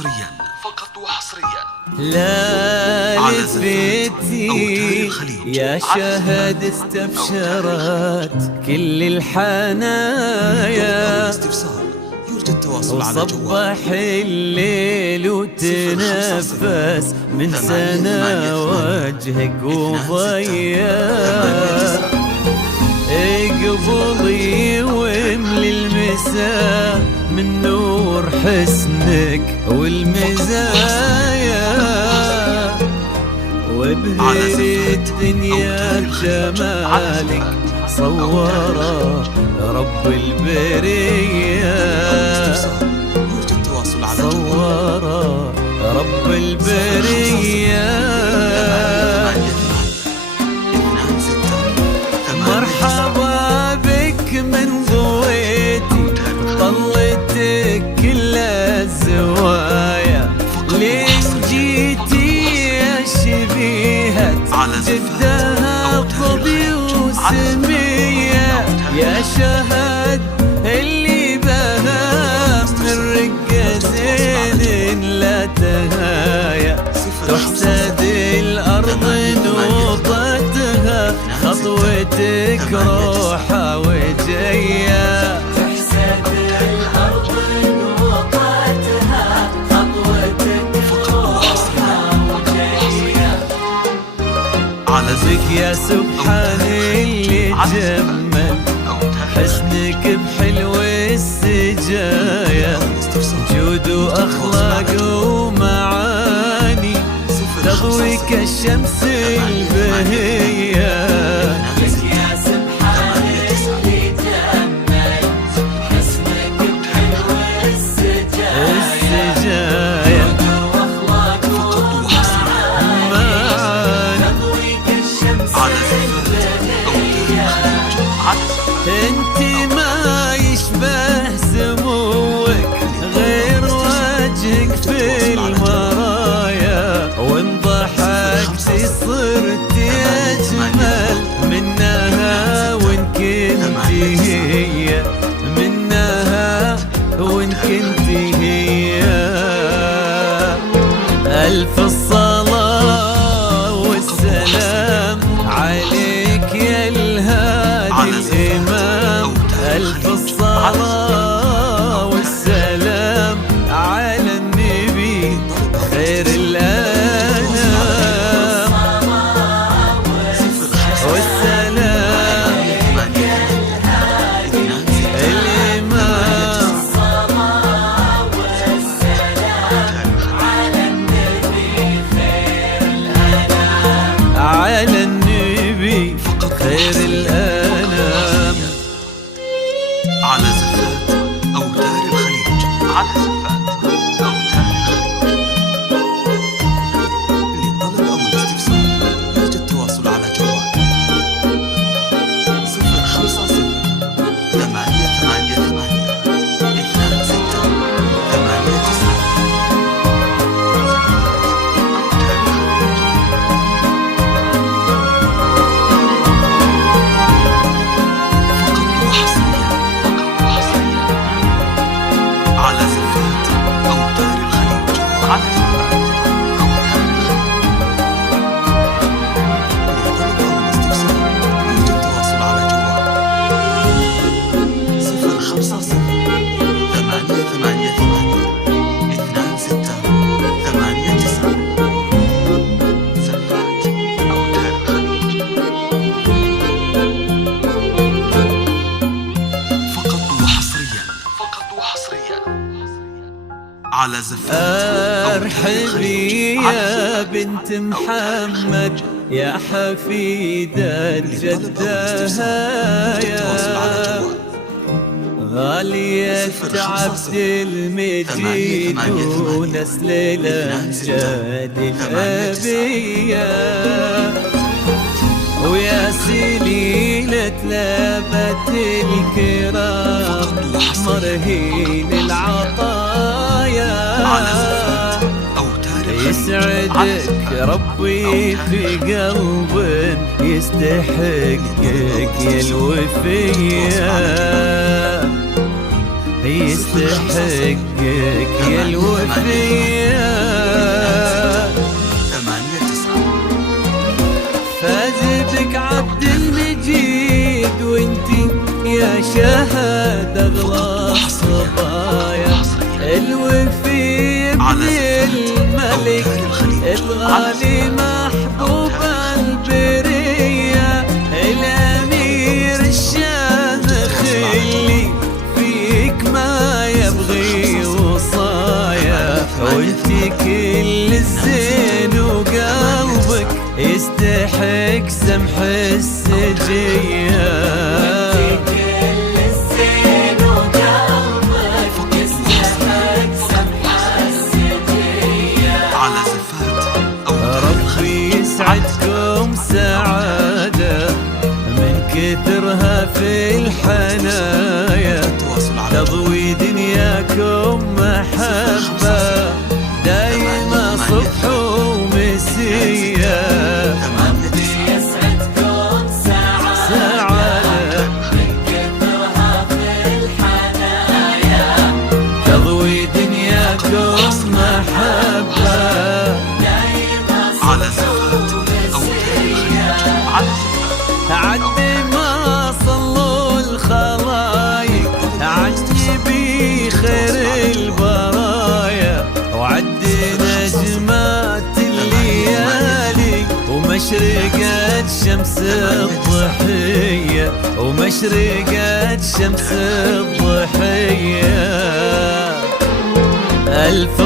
وحصريا، فقط وحصريا لا لبيتي يا شهد استبشرت كل الحنايا، وصبح الليل وتنفس من سنة وجهك وضيا، قبلي واملي المساء من نور حسنك والمزايا، وبهر الدنيا بجمالك صورة رب البرية، صورة رب البرية. مرحبا بك من ضويتي طلتك كل الزوايا، لين جيتي يا شبيهة جدها طبي وسمية، يا شهد اللي بها من رقة زين لا تهايا، تحسد الأرض نوطتها خطوتك روحة وجاية، تحسد الأرض نوطتها خطوتك روحة وجاية. بك يا سبحان اللي جمل حسنك بحلو السجايا، جود وأخلاق ومعاني تضوي كالشمس البهية. بك يا سبحان اللي جمل حسنك بحلو السجايا، جود وأخلاق ومعاني تضوي كالشمس البهية. انتي ما يشبه سموك غير وجهك في المرايا، وان ضحكتي صرتي اجمل منها، وان كنتي هي منها، وان كنتي هي. الف الصلاة والسلام عليك يا الهادي الإمام، ألف الصلاة والسلام على النبي خير الأنام، والسلام الإمام، على النبي خير الأنام. على زفات أوتار الخليج، على زفات أوتار الخليج. للطلب أو الاستفسار يرجى التواصل على جوال 050 888 على زفات. ارحبي يا بنت محمد يا حفيدة جدها، غالية عبد المجيد ونسل الأمجاد الأبية، ويا سليلة لابة الكرام مرهين العطايا، يسعدك ربي في قلب يستحقك يا الوفية، يستحقك يا الوفيات. 8-9 فاز بك عبد المجيد وانتي يا شهد اغلى الصبايا. الوفي ابن الملك الغالي محبوب البرية، الامير الشامخ اللي فيك ما يبغي وصايا. وانتي كل الزين وقلبك يستحق سمح السجية. يسعدكم سعادة من كثرها في الحنايا، تضوي دنياكم محبة دايما صبح ومسية. يسعدكم سعادة من كثرها في الحنايا، تضوي دنياكم محبة على زفات أو عد ما صلوا الخلايق، عجبي خير البرايا، وعد نجمات الليالي ومشرقة شمس الضحية، ومشرقة شمس الضحية. ألف